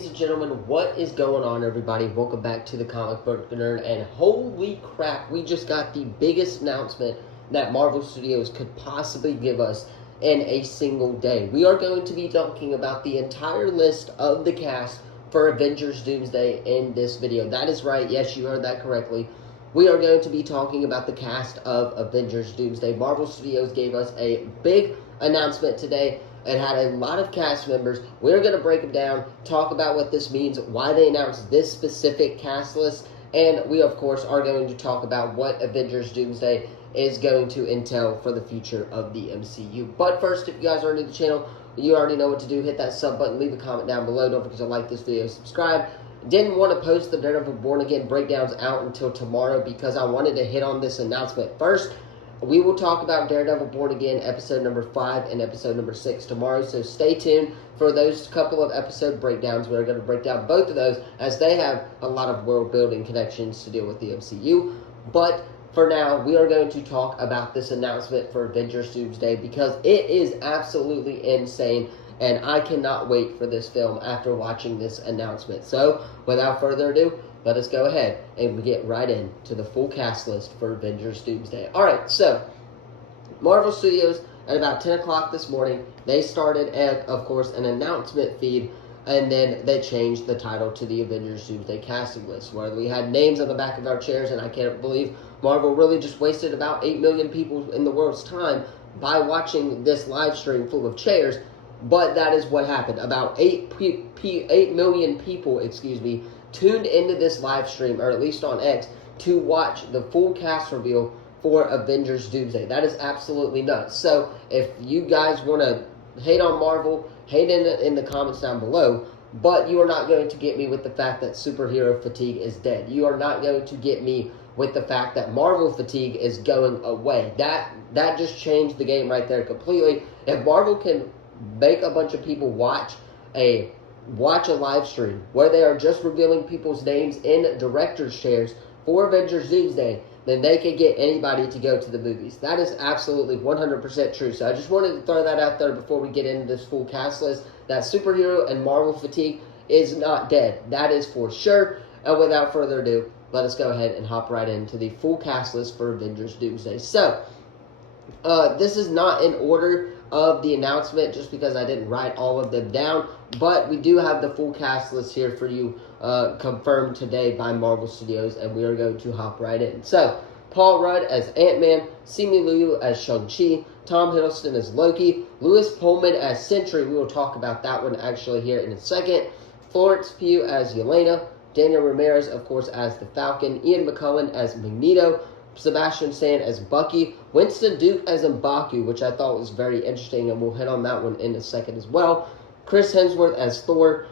Ladies and gentlemen, what is going on, everybody? Welcome back to the Comic Book Nerd, and holy crap, we just got the biggest announcement that Marvel Studios could possibly give us in a single day. We are going to be talking about the entire list of the cast for Avengers Doomsday in this video. That is right, yes, you heard that correctly. We are going to be talking about the cast of Avengers Doomsday. Marvel Studios gave us a big announcement today. It had a lot of cast members. We're going to break them down, talk about what this means, why they announced this specific cast list, and we, of course, are going to talk about what Avengers Doomsday is going to entail for the future of the MCU. But first, if you guys are new to the channel, you already know what to do. Hit that sub button, leave a comment down below. Don't forget to like this video, subscribe. Didn't want to post the Daredevil Born Again breakdowns out until tomorrow because I wanted to hit on this announcement first. We will talk about Daredevil Born Again episode number 5 and episode number 6 tomorrow, so stay tuned for those couple of episode breakdowns. We're going to break down both of those as they have a lot of world-building connections to deal with the MCU. But for now, we are going to talk about this announcement for Avengers Doomsday because it is absolutely insane, and I cannot wait for this film after watching this announcement. So, without further ado, let us go ahead and get right into the full cast list for Avengers Doomsday. Alright, so, Marvel Studios, at about 10 o'clock this morning, they started, of course, an announcement feed, and then they changed the title to the Avengers Doomsday casting list, where we had names on the back of our chairs, and I can't believe Marvel really just wasted about 8 million people in the world's time by watching this live stream full of chairs. But that is what happened. About 8 million people, tuned into this live stream, or at least on X, to watch the full cast reveal for Avengers Doomsday. That is absolutely nuts. So, if you guys want to hate on Marvel, hate in the comments down below, but you are not going to get me with the fact that superhero fatigue is dead. You are not going to get me with the fact that Marvel fatigue is going away. That just changed the game right there completely. If Marvel can make a bunch of people watch a live stream where they are just revealing people's names in director's chairs for Avengers Doomsday, then they can get anybody to go to the movies. That is absolutely 100% true. So I just wanted to throw that out there before we get into this full cast list, that superhero and Marvel fatigue is not dead. That is for sure. And without further ado, let us go ahead and hop right into the full cast list for Avengers Doomsday. So, this is not in order of the announcement just because I didn't write all of them down, but we do have the full cast list here for you confirmed today by Marvel Studios, and we are going to hop right in. So, Paul Rudd as Ant-Man, Simu Liu as Shang-Chi, Tom Hiddleston as Loki, Louis Pullman as Sentry, we will talk about that one actually here in a second, Florence Pugh as Yelena, Daniel Ramirez, of course, as the Falcon, Ian McKellen as Magneto, Sebastian Stan as Bucky, Winston Duke as M'Baku, which I thought was very interesting, and we'll hit on that one in a second as well. Chris Hemsworth as Thor,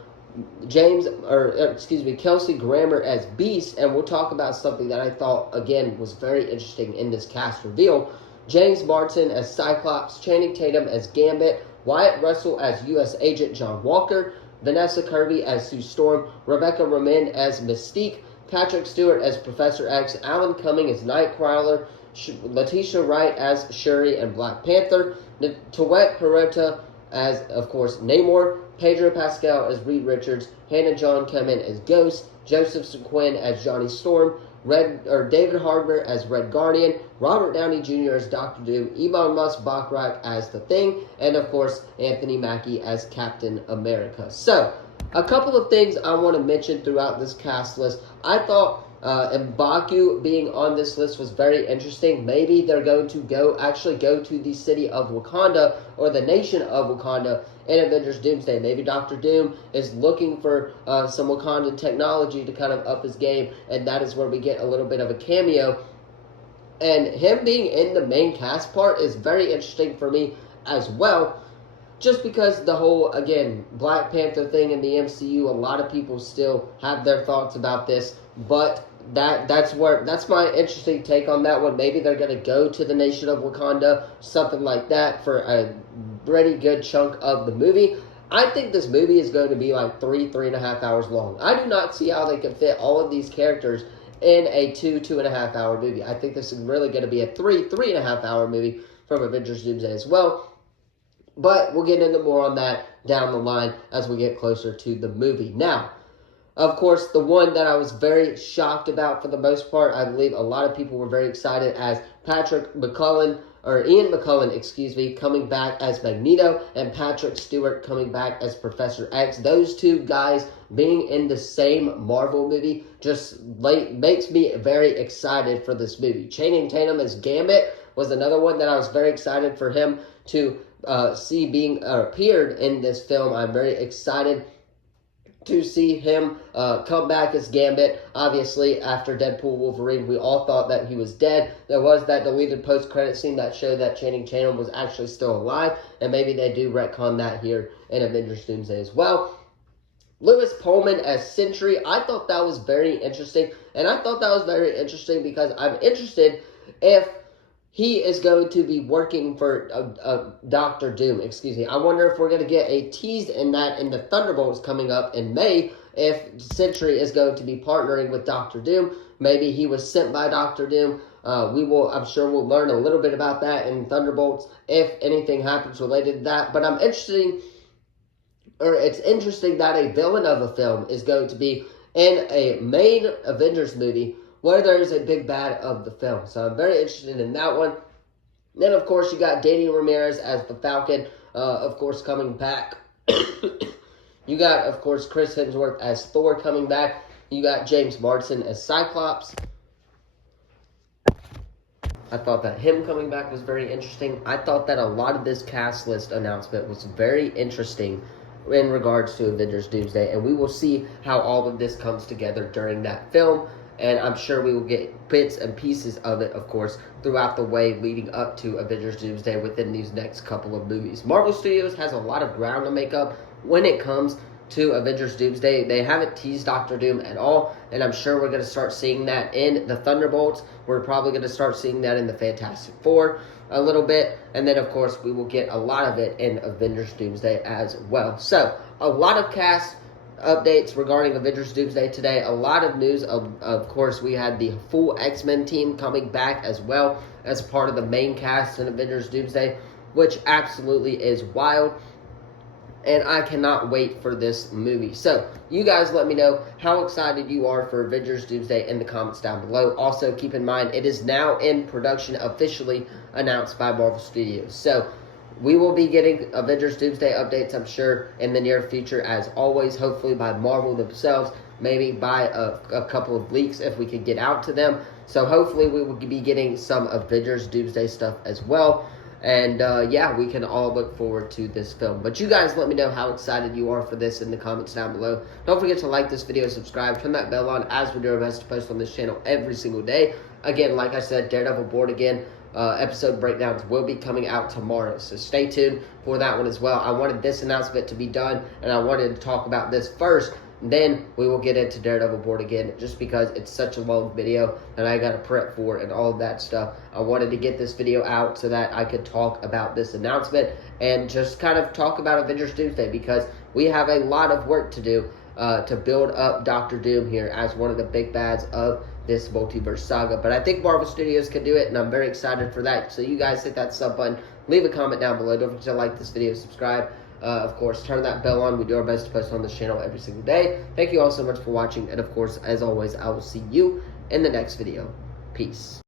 Kelsey Grammer as Beast, and we'll talk about something that I thought, again, was very interesting in this cast reveal. James Marsden as Cyclops, Channing Tatum as Gambit, Wyatt Russell as U.S. Agent John Walker, Vanessa Kirby as Sue Storm, Rebecca Romijn as Mystique, Patrick Stewart as Professor X, Alan Cumming as Nightcrawler, Letitia Wright as Shuri and Black Panther, Tawet Perota as, of course, Namor, Pedro Pascal as Reed Richards, Hannah John Kamen as Ghost, Joseph Quinn as Johnny Storm, David Harbour as Red Guardian, Robert Downey Jr. as Dr. Doom, Ebon Moss-Bachrach as The Thing, and of course, Anthony Mackie as Captain America. So, a couple of things I want to mention throughout this cast list. I thought M'Baku being on this list was very interesting. Maybe they're going to actually go to the city of Wakanda, or the nation of Wakanda, in Avengers Doomsday. Maybe Dr. Doom is looking for some Wakandan technology to kind of up his game, and that is where we get a little bit of a cameo. And him being in the main cast part is very interesting for me as well, just because the whole, again, Black Panther thing in the MCU, a lot of people still have their thoughts about this, but that's my interesting take on that one. Maybe they're going to go to the nation of Wakanda, something like that, for a pretty good chunk of the movie. I think this movie is going to be like 3.5 hours long. I do not see how they can fit all of these characters in a 2.5 hour movie. I think this is really going to be a 3.5 hour movie from Avengers Doomsday as well. But we'll get into more on that down the line as we get closer to the movie. Now, of course, the one that I was very shocked about for the most part, I believe a lot of people were very excited as Ian McCullen, coming back as Magneto, and Patrick Stewart coming back as Professor X. Those two guys being in the same Marvel movie just makes me very excited for this movie. Channing Tatum as Gambit was another one that I was very excited for him to see being appeared in this film. I'm very excited to see him come back as Gambit. Obviously, after Deadpool Wolverine, we all thought that he was dead. There was that deleted post-credit scene that showed that Channing Tatum was actually still alive, and maybe they do retcon that here in Avengers Doomsday as well. Lewis Pullman as Sentry, I thought that was very interesting, and I thought that was very interesting because I'm interested if he is going to be working for Dr. Doom, I wonder if we're going to get a tease in that in the Thunderbolts coming up in May, if Sentry is going to be partnering with Dr. Doom. Maybe he was sent by Dr. Doom. I'm sure we'll learn a little bit about that in Thunderbolts if anything happens related to that. But it's interesting that a villain of a film is going to be in a main Avengers movie where there is a big bad of the film. So I'm very interested in that one. Then, of course, you got Danny Ramirez as the Falcon, of course, coming back. You got, of course, Chris Hemsworth as Thor coming back. You got James Marsden as Cyclops. I thought that him coming back was very interesting. I thought that a lot of this cast list announcement was very interesting in regards to Avengers Doomsday, and we will see how all of this comes together during that film. And I'm sure we will get bits and pieces of it, of course, throughout the way leading up to Avengers Doomsday within these next couple of movies. Marvel Studios has a lot of ground to make up when it comes to Avengers Doomsday. They haven't teased Dr. Doom at all, and I'm sure we're going to start seeing that in the Thunderbolts. We're probably going to start seeing that in the Fantastic Four a little bit, and then, of course, we will get a lot of it in Avengers Doomsday as well. So, a lot of cast updates regarding Avengers Doomsday today. A lot of news. Of course, we had the full X-Men team coming back as well as part of the main cast in Avengers Doomsday, which absolutely is wild. And I cannot wait for this movie. So, you guys let me know how excited you are for Avengers Doomsday in the comments down below. Also, keep in mind, it is now in production, officially announced by Marvel Studios. So, we will be getting Avengers Doomsday updates, I'm sure, in the near future, as always, hopefully by Marvel themselves, maybe by a couple of leaks if we could get out to them. So hopefully we will be getting some Avengers Doomsday stuff as well. And yeah, we can all look forward to this film. But you guys let me know how excited you are for this in the comments down below. Don't forget to like this video, subscribe, turn that bell on, as we do our best to post on this channel every single day. Again, like I said, Daredevil Born Again episode breakdowns will be coming out tomorrow, so stay tuned for that one as well. I wanted this announcement to be done, and I wanted to talk about this first, then we will get into Daredevil Born Again, just because it's such a long video and I got to prep for and all of that stuff. I wanted to get this video out so that I could talk about this announcement and just kind of talk about Avengers Doomsday, because we have a lot of work to do to build up Dr. Doom here as one of the big bads of this multiverse saga. But I think Marvel Studios can do it, and I'm very excited for that. So you guys hit that sub button, leave a comment down below. Don't forget to like this video, subscribe. Of course, turn that bell on. We do our best to post on this channel every single day. Thank you all so much for watching, and of course, as always, I will see you in the next video. Peace.